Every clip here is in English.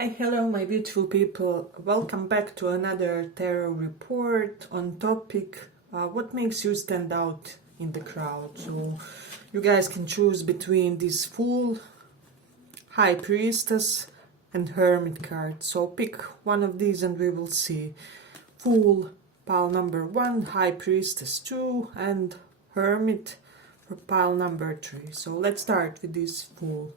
Hi, hello my beautiful people. Welcome back to another tarot report on topic what makes you stand out in the crowd. So you guys can choose between this Fool, High Priestess and Hermit card. So pick one of these and we will see. Fool, pile number 1, High Priestess 2 and Hermit for pile number 3. So let's start with this Fool.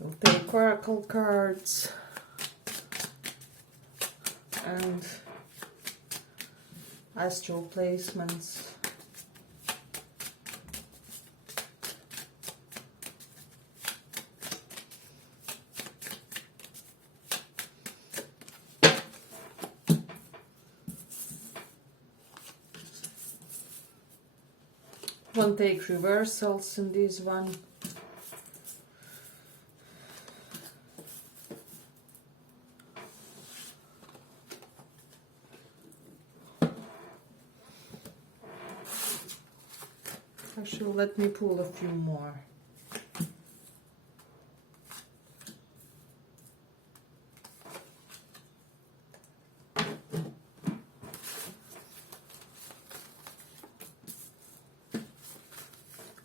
We'll take oracle cards and astral placements. Won't take reversals in this one. Actually, let me pull a few more.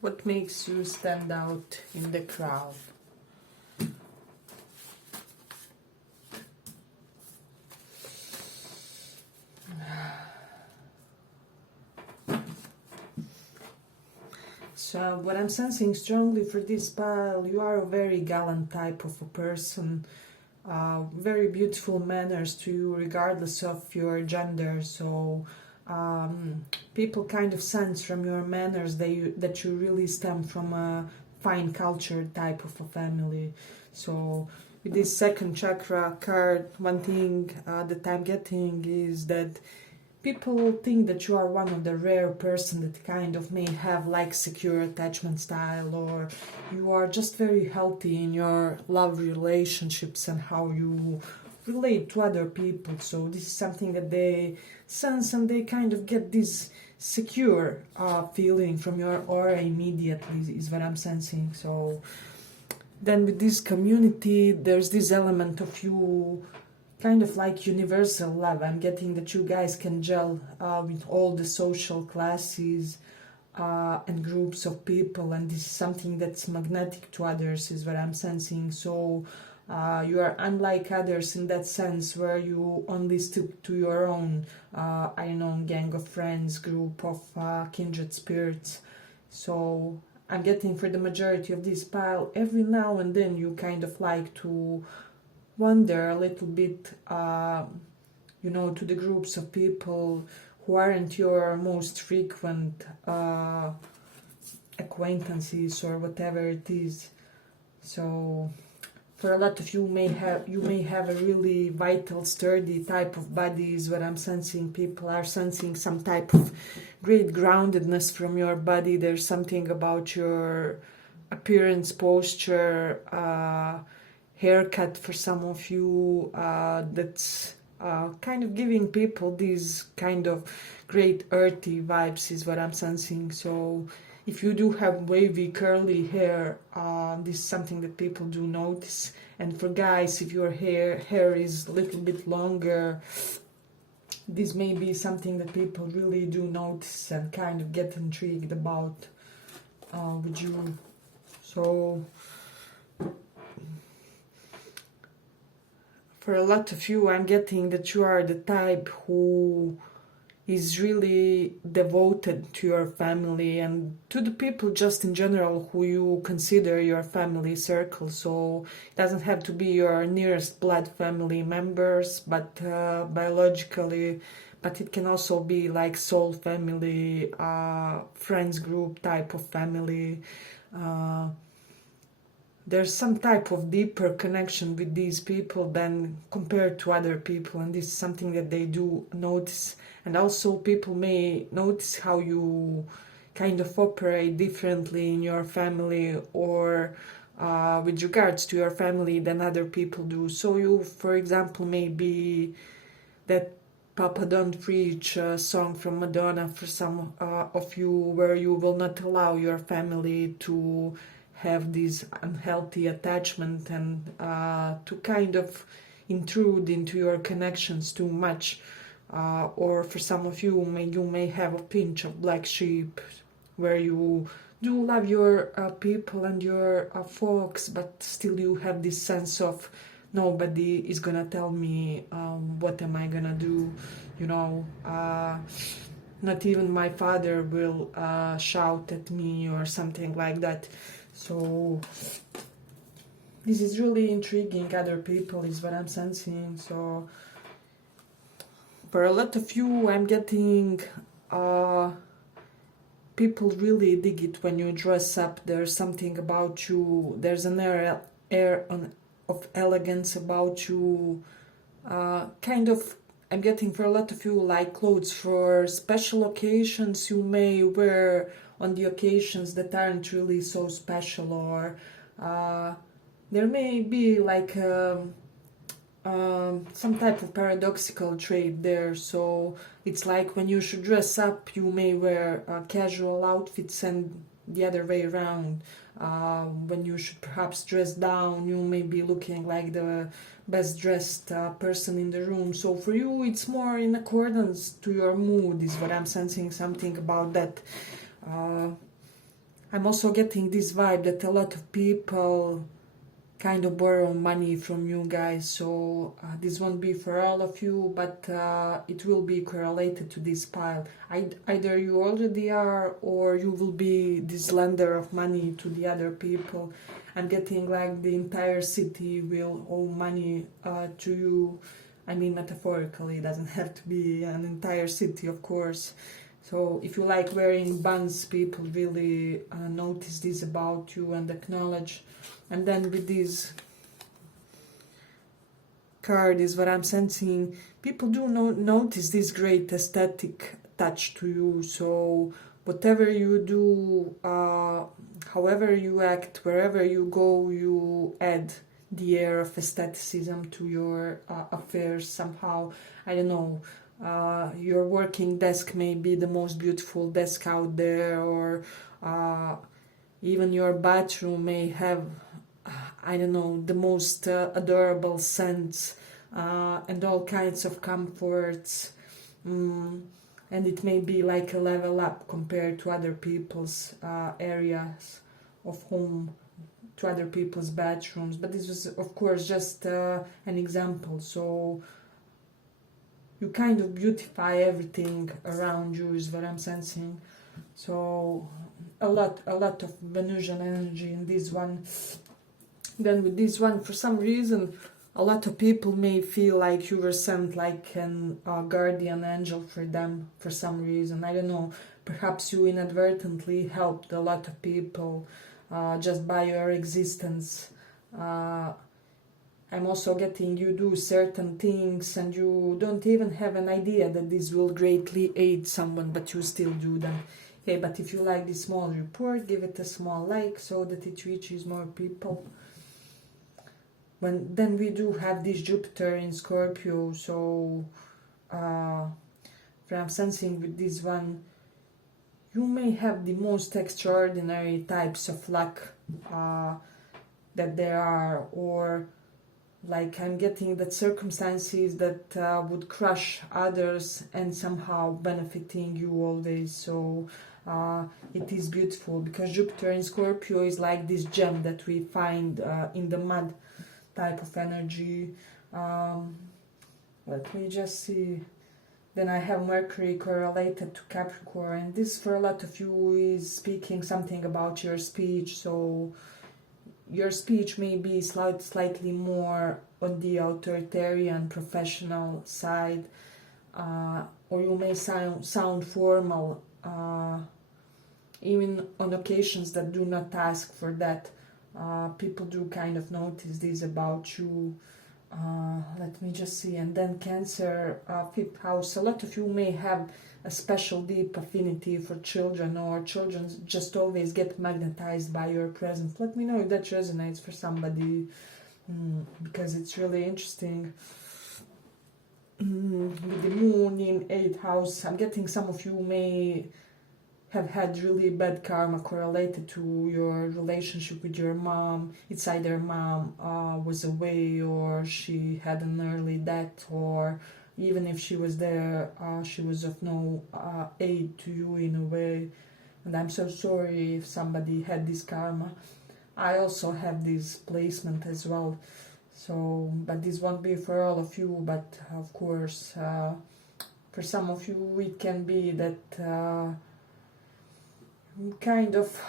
What makes you stand out in the crowd? So what I'm sensing strongly for this pile, you are a very gallant type of a person, very beautiful manners to you regardless of your gender. So people kind of sense from your manners that you really stem from a fine cultured type of a family. So with this second chakra card, one thing that I'm getting is that people think that you are one of the rare person that kind of may have like secure attachment style, or you are just very healthy in your love relationships and how you relate to other people. So this is something that they sense and they kind of get this secure feeling from your aura immediately is what I'm sensing. So then with this community there's this element of you kind of like universal love. I'm getting that you guys can gel with all the social classes and groups of people, and this is something that's magnetic to others is what I'm sensing. So you are unlike others in that sense where you only stick to your own I don't know, gang of friends, group of kindred spirits. So I'm getting for the majority of this pile, every now and then you kind of like to wander a little bit, you know, to the groups of people who aren't your most frequent acquaintances or whatever it is. So for a lot of you may have a really vital, sturdy type of body is what I'm sensing. People are sensing some type of great groundedness from your body. There's something about your appearance, posture, haircut for some of you that's kind of giving people these kind of great earthy vibes is what I'm sensing. So if you do have wavy curly hair, this is something that people do notice. And for guys, if your hair is a little bit longer, this may be something that people really do notice and kind of get intrigued about with you. So for a lot of you, I'm getting that you are the type who is really devoted to your family and to the people just in general who you consider your family circle. So it doesn't have to be your nearest blood family members, but biologically, but it can also be like soul family, friends group type of family. There's some type of deeper connection with these people than compared to other people, and this is something that they do notice. And also people may notice how you kind of operate differently in your family or with regards to your family than other people do. So you, for example, may be that Papa Don't Preach song from Madonna for some of you, where you will not allow your family to have this unhealthy attachment and to kind of intrude into your connections too much. Or for some of you, you may have a pinch of black sheep, where you do love your people and your folks, but still you have this sense of nobody is gonna tell me what am I gonna do, you know. Not even my father will shout at me or something like that. So this is really intriguing. Other people is what I'm sensing. So for a lot of you, I'm getting people really dig it when you dress up. There's something about you. There's an air of elegance about you. Kind of, I'm getting for a lot of you like clothes for special occasions you may wear on the occasions that aren't really so special, or there may be like some type of paradoxical trait there. So it's like when you should dress up, you may wear casual outfits, and the other way around. When you should perhaps dress down, you may be looking like the best dressed person in the room. So for you, it's more in accordance to your mood, is what I'm sensing, something about that. I'm also getting this vibe that a lot of people kind of borrow money from you guys. So this won't be for all of you, but it will be correlated to this pile. Either you already are, or you will be this lender of money to the other people. I'm getting like the entire city will owe money to you. I mean, metaphorically, it doesn't have to be an entire city, of course. So if you like wearing buns, people really notice this about you and acknowledge. And then with this card is what I'm sensing, people do notice this great aesthetic touch to you. So whatever you do, however you act, wherever you go, you add the air of aestheticism to your affairs somehow. I don't know. Your working desk may be the most beautiful desk out there, or even your bathroom may have, I don't know, the most adorable scents and all kinds of comforts. And it may be like a level up compared to other people's areas of home, to other people's bathrooms. But this was, of course, just an example. So you kind of beautify everything around you, is what I'm sensing. So a lot of Venusian energy in this one. Then with this one, for some reason, a lot of people may feel like you were sent like an guardian angel for them for some reason. I don't know, perhaps you inadvertently helped a lot of people just by your existence. I'm also getting you do certain things and you don't even have an idea that this will greatly aid someone, but you still do them. Okay, but if you like this small report, give it a small like so that it reaches more people. Then we do have this Jupiter in Scorpio, so I'm sensing with this one, you may have the most extraordinary types of luck that there are, or like I'm getting that circumstances that would crush others and somehow benefiting you always. So it is beautiful because Jupiter in Scorpio is like this gem that we find in the mud type of energy. Let me just see. Then I have Mercury correlated to Capricorn, and this for a lot of you is speaking something about your speech. So your speech may be slightly more on the authoritarian professional side, or you may sound formal even on occasions that do not ask for that. People do kind of notice this about you. Let me just see. And then Cancer, 5th house. A lot of you may have a special deep affinity for children, or children just always get magnetized by your presence. Let me know if that resonates for somebody, because it's really interesting. With the moon in 8th house, I'm getting some of you may have had really bad karma correlated to your relationship with your mom. It's either mom was away, or she had an early death, or even if she was there, she was of no aid to you in a way. And I'm so sorry if somebody had this karma. I also have this placement as well. So, but this won't be for all of you, but of course, for some of you it can be that kind of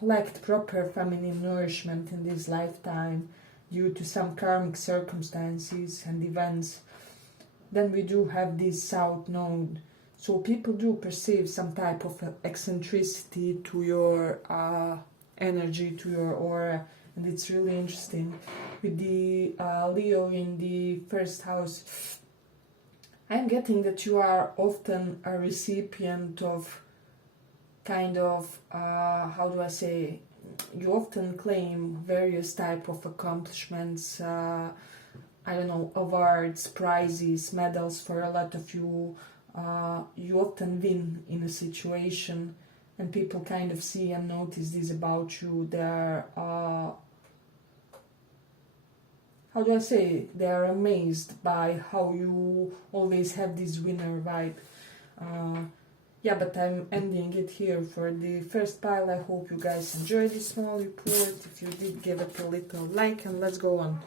lacked proper feminine nourishment in this lifetime due to some karmic circumstances and events. Then we do have this south node. So people do perceive some type of eccentricity to your energy, to your aura, and it's really interesting. With the Leo in the first house, I'm getting that you are often a recipient of kind of, how do I say, you often claim various type of accomplishments, I don't know, awards, prizes, medals for a lot of you. You often win in a situation, and people kind of see and notice this about you. They are, how do I say, they are amazed by how you always have this winner vibe. Yeah, but I'm ending it here for the first pile. I hope you guys enjoyed this small report. If you did, give it a little like, and let's go on.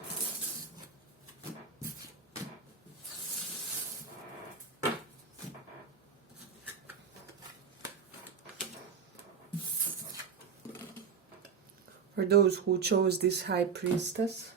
For those who chose this High Priestess,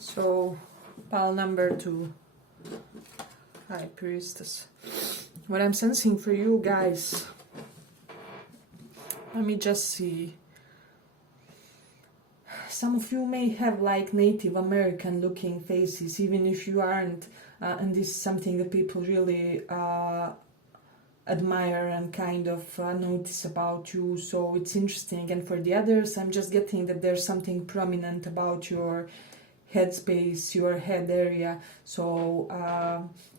so pile number 2, High Priestess. What I'm sensing for you guys, let me just see. Some of you may have like Native American looking faces, even if you aren't, and this is something that people really admire and kind of notice about you, so it's interesting. And for the others, I'm just getting that there's something prominent about your headspace, your head area, so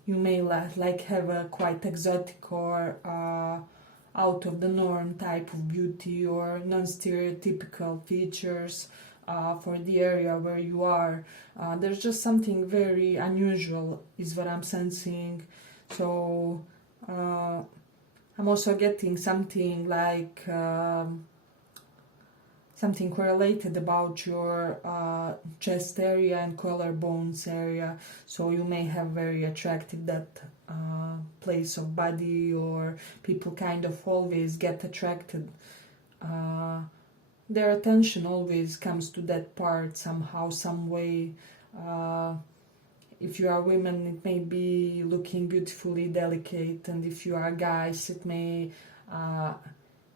you may like have a quite exotic or out of the norm type of beauty or non-stereotypical features for the area where you are. There's just something very unusual is what I'm sensing. So I'm also getting something like something correlated about your chest area and collarbones area, so you may have very attractive that place of body, or people kind of always get attracted. Their attention always comes to that part somehow, some way. If you are women, it may be looking beautifully delicate, and if you are guys, it may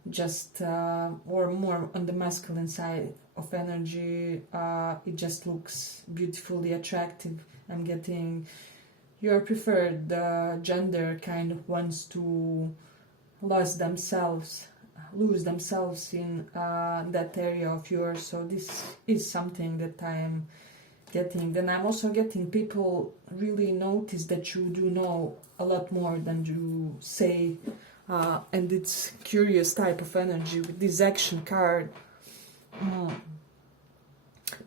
just or more on the masculine side of energy, it just looks beautifully attractive. I'm getting your preferred gender kind of wants to lose themselves in that area of yours. So this is something that I am getting. Then I'm also getting people really notice that you do know a lot more than you say. And it's curious type of energy with this action card.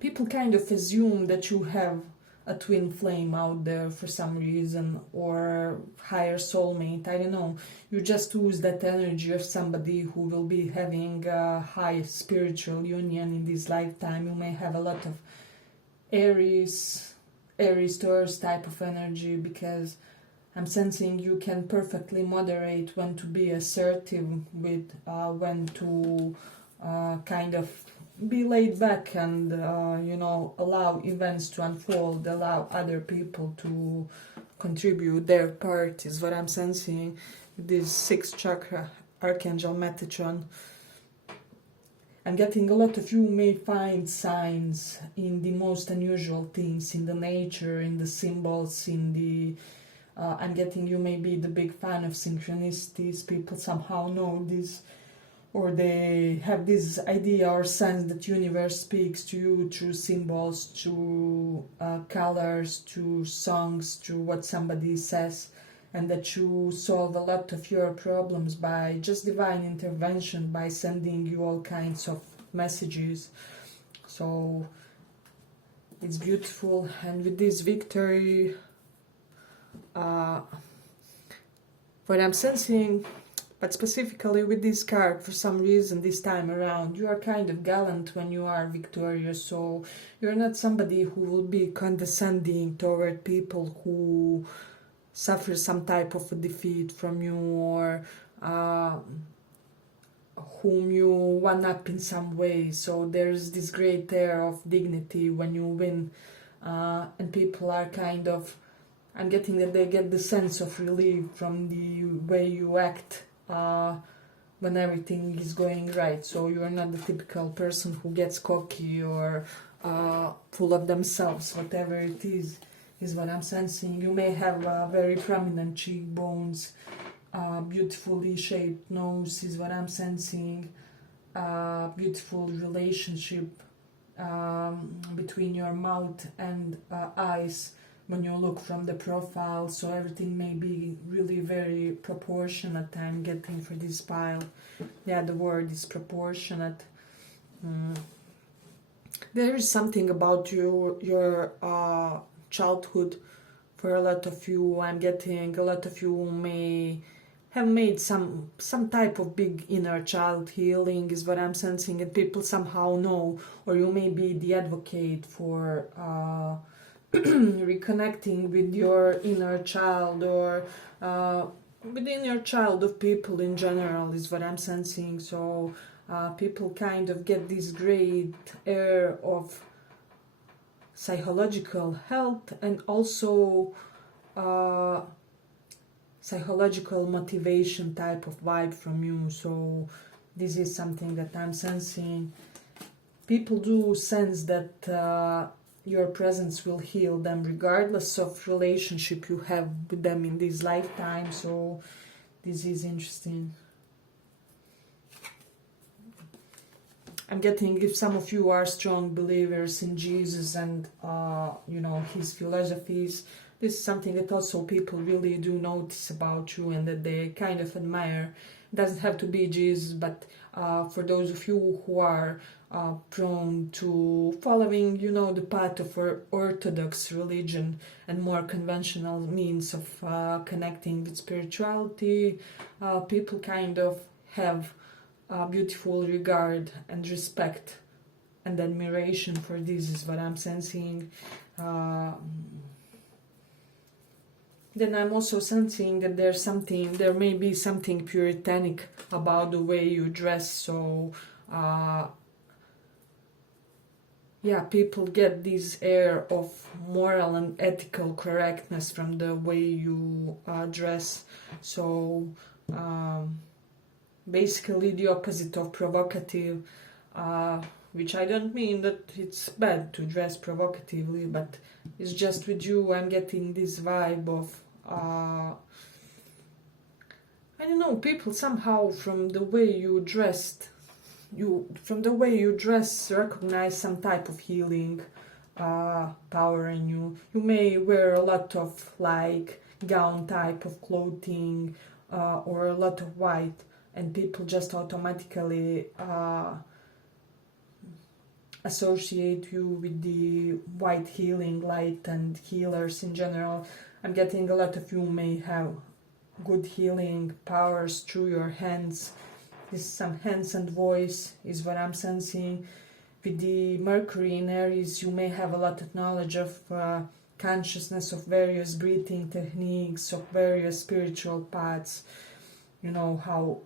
People kind of assume that you have a twin flame out there for some reason, or higher soulmate, I don't know. You just lose that energy of somebody who will be having a high spiritual union in this lifetime. You may have a lot of Aries Taurus type of energy, because I'm sensing you can perfectly moderate when to be assertive with, when to kind of be laid back and, allow events to unfold, allow other people to contribute their part, is what I'm sensing. This 6th chakra, Archangel Metatron. I'm getting a lot of you may find signs in the most unusual things, in the nature, in the symbols, in the... I'm getting you may be the big fan of synchronicities. People somehow know this, or they have this idea or sense that universe speaks to you through symbols, through colors, through songs, through what somebody says, and that you solve a lot of your problems by just divine intervention, by sending you all kinds of messages. So it's beautiful. And with this victory, what I'm sensing, but specifically with this card, for some reason this time around, you are kind of gallant when you are victorious. So you're not somebody who will be condescending toward people who suffer some type of a defeat from you, or whom you one up in some way. So there's this great air of dignity when you win, and people are kind of, I'm getting that they get the sense of relief from the way you act when everything is going right. So you're not the typical person who gets cocky or full of themselves, whatever it is what I'm sensing. You may have very prominent cheekbones, beautifully shaped nose is what I'm sensing, beautiful relationship between your mouth and eyes when you look from the profile. So everything may be really very proportionate, I'm getting for this pile. Yeah, the word is proportionate. There is something about your childhood for a lot of you. I'm getting a lot of you may have made some type of big inner child healing is what I'm sensing, and people somehow know, or you may be the advocate for reconnecting with your inner child, or with the inner child of people in general is what I'm sensing. So people kind of get this great air of psychological health, and also psychological motivation type of vibe from you. So this is something that I'm sensing. People do sense that your presence will heal them regardless of relationship you have with them in this lifetime. So this is interesting. I'm getting, if some of you are strong believers in Jesus and his philosophies, this is something that also people really do notice about you and that they kind of admire. It doesn't have to be Jesus, but for those of you who are prone to following, the path of Orthodox religion and more conventional means of connecting with spirituality, people kind of have beautiful regard and respect and admiration for this is what I'm sensing. Then I'm also sensing that there may be something puritanic about the way you dress. So people get this air of moral and ethical correctness from the way you dress. So basically the opposite of provocative, which I don't mean that it's bad to dress provocatively, but it's just with you I'm getting this vibe of I don't know, people somehow from the way you dress recognize some type of healing power in you. You may wear a lot of like gown type of clothing or a lot of white, and people just automatically associate you with the white healing light and healers in general. I'm getting a lot of you may have good healing powers through your hands. This some hands and voice is what I'm sensing. With the Mercury in Aries, you may have a lot of knowledge of consciousness, of various breathing techniques, of various spiritual paths. You know how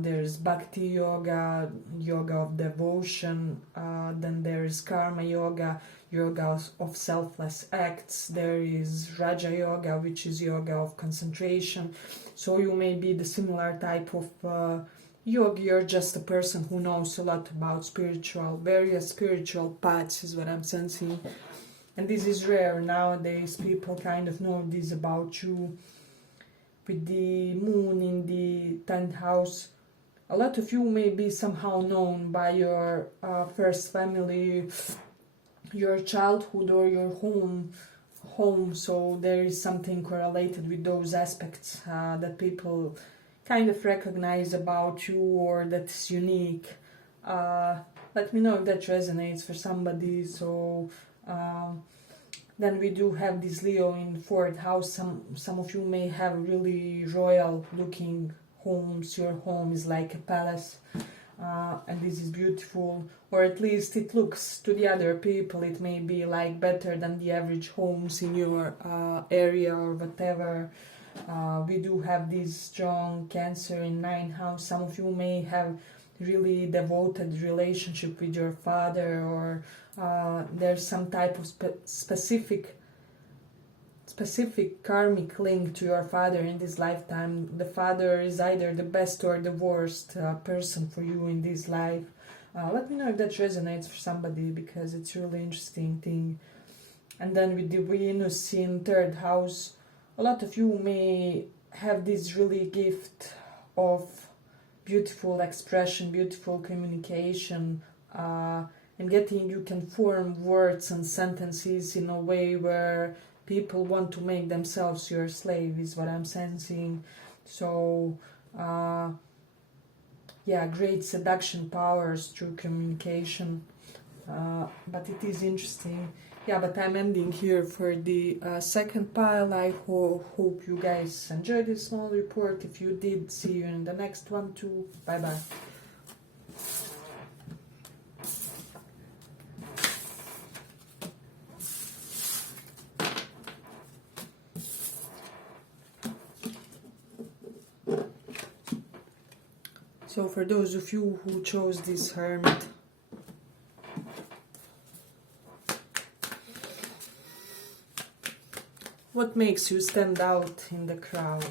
there's Bhakti Yoga, Yoga of Devotion, then there's Karma Yoga, Yoga of Selfless Acts, there is Raja Yoga, which is Yoga of Concentration. So you may be the similar type of yogi, you're just a person who knows a lot about various spiritual paths is what I'm sensing. And this is rare nowadays, people kind of know this about you. With the moon in the 10th house, a lot of you may be somehow known by your first family, your childhood, or your home. So there is something correlated with those aspects that people kind of recognize about you, or that's unique. Let me know if that resonates for somebody. So then we do have this Leo in 4th house. Some of you may have really royal looking homes. Your home is like a palace, and this is beautiful, or at least it looks to the other people. It may be like better than the average homes in your area or whatever. We do have this strong Cancer in 9th house. Some of you may have really devoted relationship with your father, or there's some type of specific karmic link to your father in this lifetime. The father is either the best or the worst person for you in this life. Let me know if that resonates for somebody, because it's a really interesting thing. And then with the Venus in 3rd house, a lot of you may have this really gift of beautiful expression, beautiful communication, and you can form words and sentences in a way where people want to make themselves your slave is what I'm sensing. So great seduction powers through communication, but it is interesting. But I'm ending here for the second pile. I hope you guys enjoyed this small report. If you did, see you in the next one too. Bye bye. So for those of you who chose this Hermit, what makes you stand out in the crowd?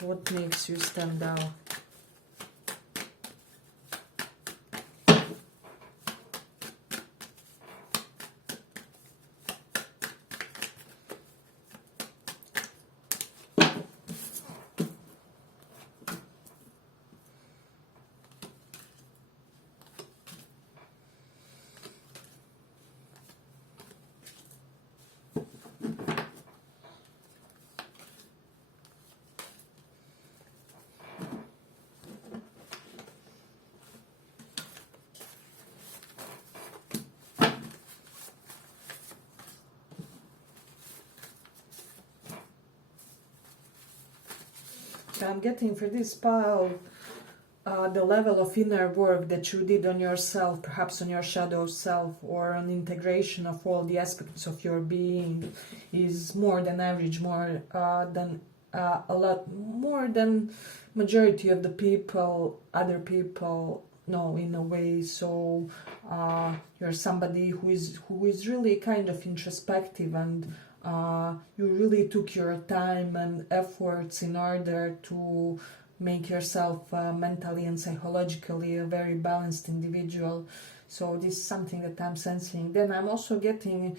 What makes you stand out? I'm getting for this pile the level of inner work that you did on yourself, perhaps on your shadow self, or an integration of all the aspects of your being is more than average, more than a lot more than majority of the people, other people know in a way. So you're somebody who is really kind of introspective, and you really took your time and efforts in order to make yourself mentally and psychologically a very balanced individual. So this is something that I'm sensing. Then I'm also getting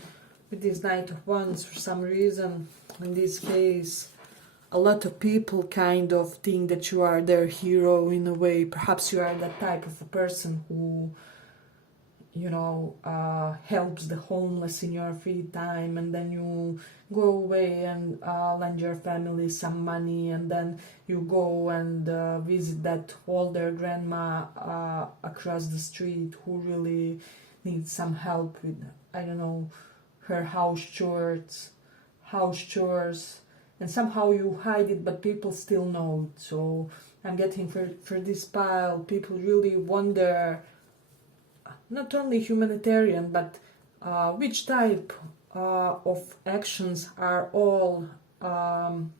with this Knight of Wands, for some reason, in this case, a lot of people kind of think that you are their hero in a way. Perhaps you are that type of a person who, you know, helps the homeless in your free time, and then you go away and lend your family some money, and then you go and visit that older grandma across the street who really needs some help with, I don't know, her house chores, and somehow you hide it, but people still know it. So I'm getting for this pile, people really wonder, not only humanitarian, but which type of actions are all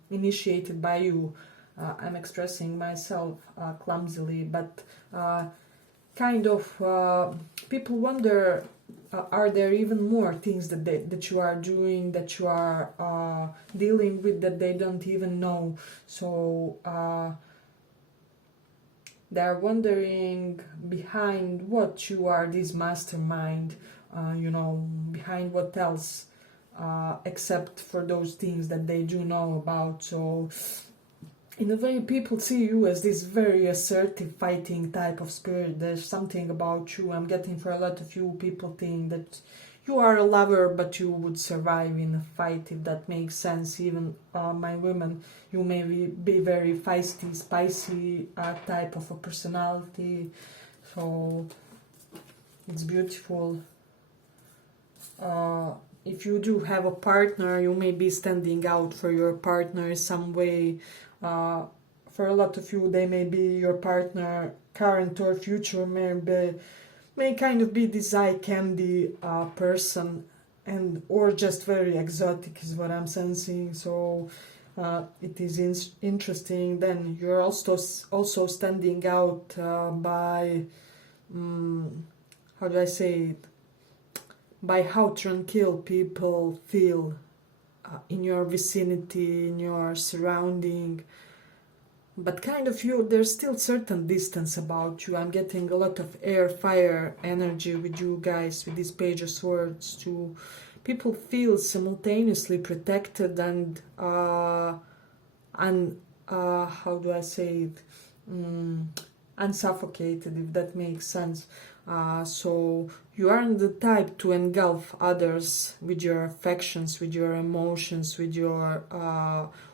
initiated by you. I'm expressing myself clumsily, but kind of people wonder, are there even more things that you are doing, that you are dealing with, that they don't even know? So they're wondering behind what you are, this mastermind, behind what else, except for those things that they do know about. So in a way, people see you as this very assertive, fighting type of spirit. There's something about you. I'm getting for a lot of you, people think that you are a lover, but you would survive in a fight, if that makes sense. Even my women, you may be very feisty, spicy type of a personality. So it's beautiful. If you do have a partner, you may be standing out for your partner in some way. For a lot of you, they may be your partner, current or future, may kind of be this eye candy person, and or just very exotic is what I'm sensing. So it is interesting. Then you're also standing out by how do I say it? By how tranquil people feel in your vicinity, in your surrounding. But kind of there's still certain distance about you. I'm getting a lot of air, fire energy with you guys, with this Page of Swords too. People feel simultaneously protected and how do I say it? Unsuffocated, if that makes sense. So you aren't the type to engulf others with your affections, with your emotions, with your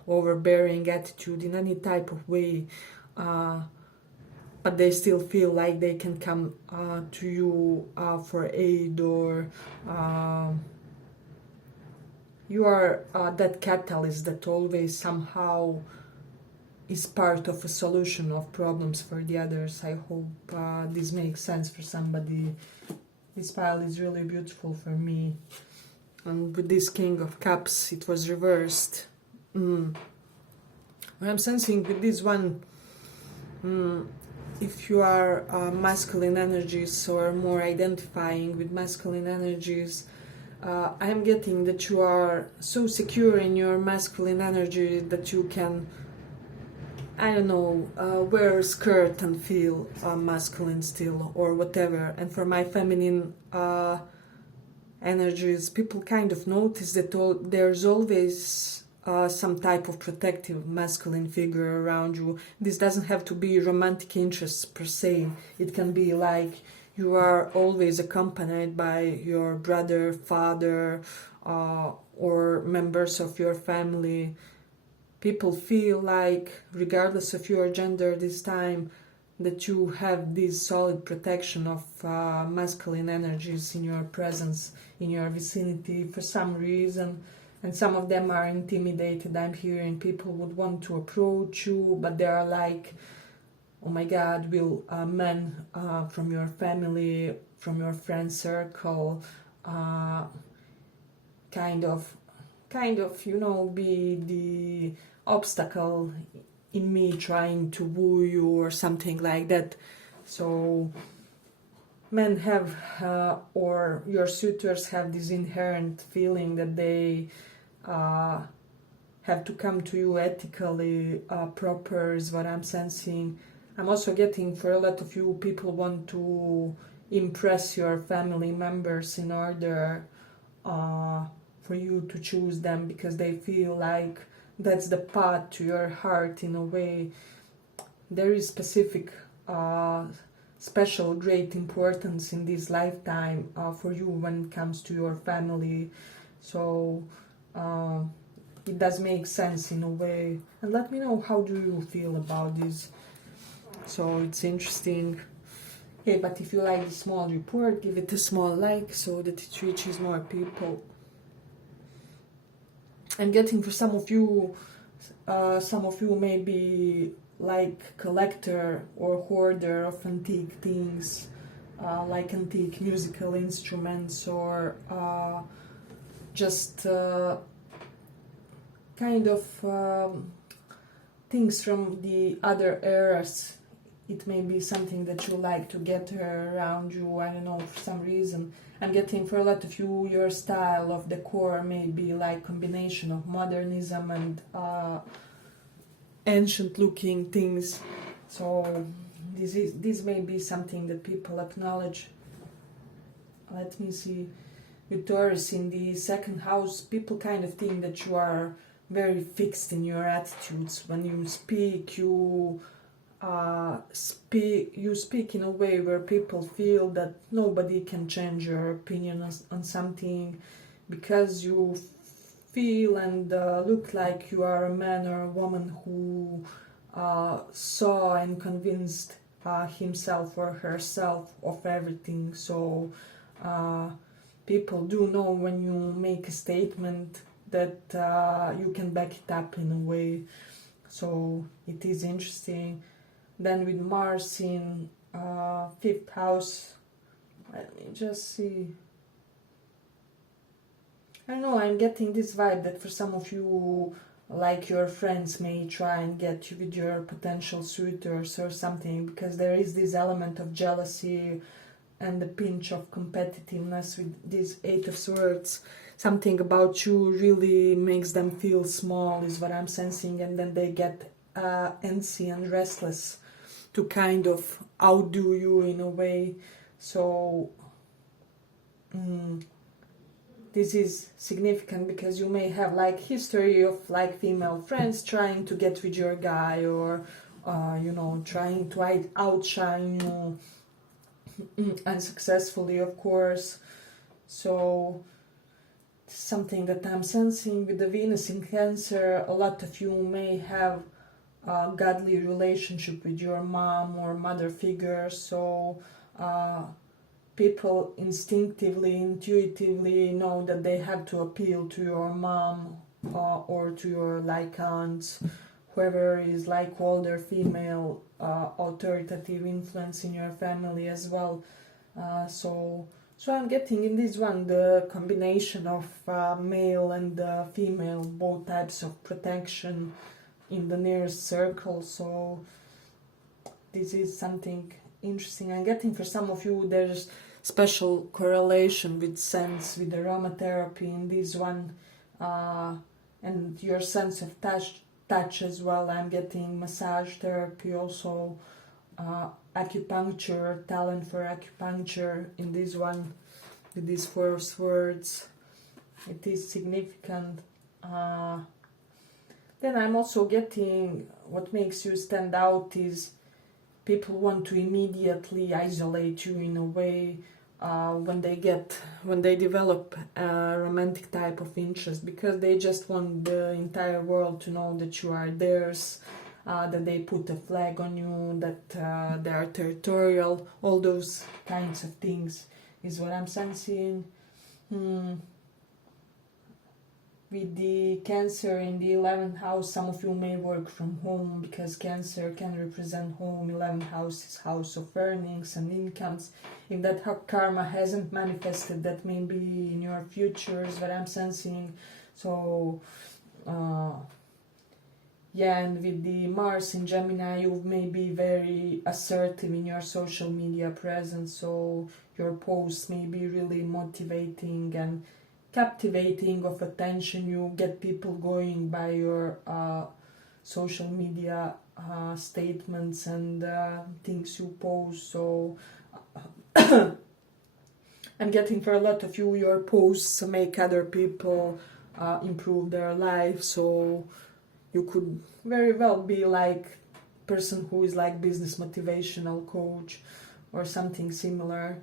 overbearing attitude in any type of way, but they still feel like they can come to you for aid, or you are that catalyst that always somehow is part of a solution of problems for the others. I hope this makes sense for somebody. This pile is really beautiful for me. And with this King of Cups, it was reversed. What I'm sensing with this one, if you are masculine energies or more identifying with masculine energies, I'm getting that you are so secure in your masculine energy that you can, I don't know, wear a skirt and feel masculine still, or whatever. And for my feminine energies, people kind of notice that there's always some type of protective masculine figure around you. This doesn't have to be romantic interests per se. It can be like you are always accompanied by your brother, father, or members of your family. People feel like, regardless of your gender this time, that you have this solid protection of masculine energies in your presence, in your vicinity for some reason. And some of them are intimidated. I'm hearing people would want to approach you, but they are like, oh my God, will men from your family, from your friend circle, kind of, be the obstacle in me trying to woo you or something like that. So men have, or your suitors have this inherent feeling that they have to come to you ethically, proper is what I'm sensing. I'm also getting for a lot of you, people want to impress your family members in order for you to choose them, because they feel like that's the path to your heart in a way. There is specific, special, great importance in this lifetime for you when it comes to your family. So it does make sense in a way. And let me know, how do you feel about this? So it's interesting. Hey, but if you like the small report, give it a small like so that it reaches more people. I'm getting for some of you maybe like collector or hoarder of antique things, like antique musical instruments, or just kind of things from the other eras. It may be something that you like to get around you, I don't know, for some reason. I'm getting for a lot of you, your style of decor may be like combination of modernism and ancient looking things. So this may be something that people acknowledge. Let me see. With Taurus in the second house, people kind of think that you are very fixed in your attitudes. When you speak, you speak in a way where people feel that nobody can change your opinion on something, because you feel and look like you are a man or a woman who saw and convinced himself or herself of everything. So people do know when you make a statement that you can back it up in a way. So it is interesting. Then with Mars in 5th house, let me just see. I don't know, I'm getting this vibe that for some of you, like your friends may try and get you with your potential suitors or something, because there is this element of jealousy and a pinch of competitiveness with this 8 of Swords. Something about you really makes them feel small is what I'm sensing, and then they get antsy and restless to kind of outdo you in a way. So this is significant because you may have like history of like female friends trying to get with your guy, or trying to outshine you unsuccessfully, of course. So something that I'm sensing with the Venus in Cancer, a lot of you may have a godly relationship with your mom or mother figure. So people instinctively, intuitively know that they have to appeal to your mom or to your like aunts, whoever is like older female authoritative influence in your family as well. So I'm getting in this one the combination of male and female, both types of protection in the nearest circle. So this is something interesting. I'm getting for some of you there's special correlation with sense, with aromatherapy in this one, and your sense of touch as well. I'm getting massage therapy also, acupuncture, talent for acupuncture in this one with these 4 words. It is significant. Then I'm also getting what makes you stand out is people want to immediately isolate you in a way when they develop a romantic type of interest, because they just want the entire world to know that you are theirs, that they put a flag on you, that they are territorial. All those kinds of things is what I'm sensing. With the Cancer in the 11th house, some of you may work from home, because Cancer can represent home. 11th house is house of earnings and incomes. If that karma hasn't manifested, that may be in your future is what I'm sensing. So and with the Mars in Gemini, you may be very assertive in your social media presence, so your posts may be really motivating and captivating of attention. You get people going by your social media statements and things you post. So I'm getting for a lot of you, your posts make other people improve their lives. So you could very well be like person who is like business motivational coach or something similar.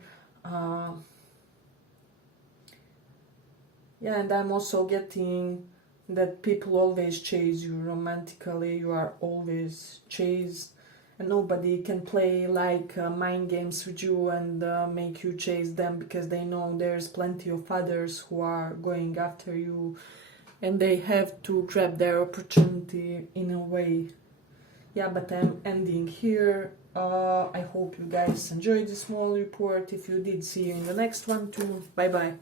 And I'm also getting that people always chase you romantically. You are always chased, and nobody can play like mind games with you and make you chase them, because they know there's plenty of others who are going after you and they have to grab their opportunity in a way. Yeah, but I'm ending here. I hope you guys enjoyed this small report. If you did, see you in the next one too. Bye bye.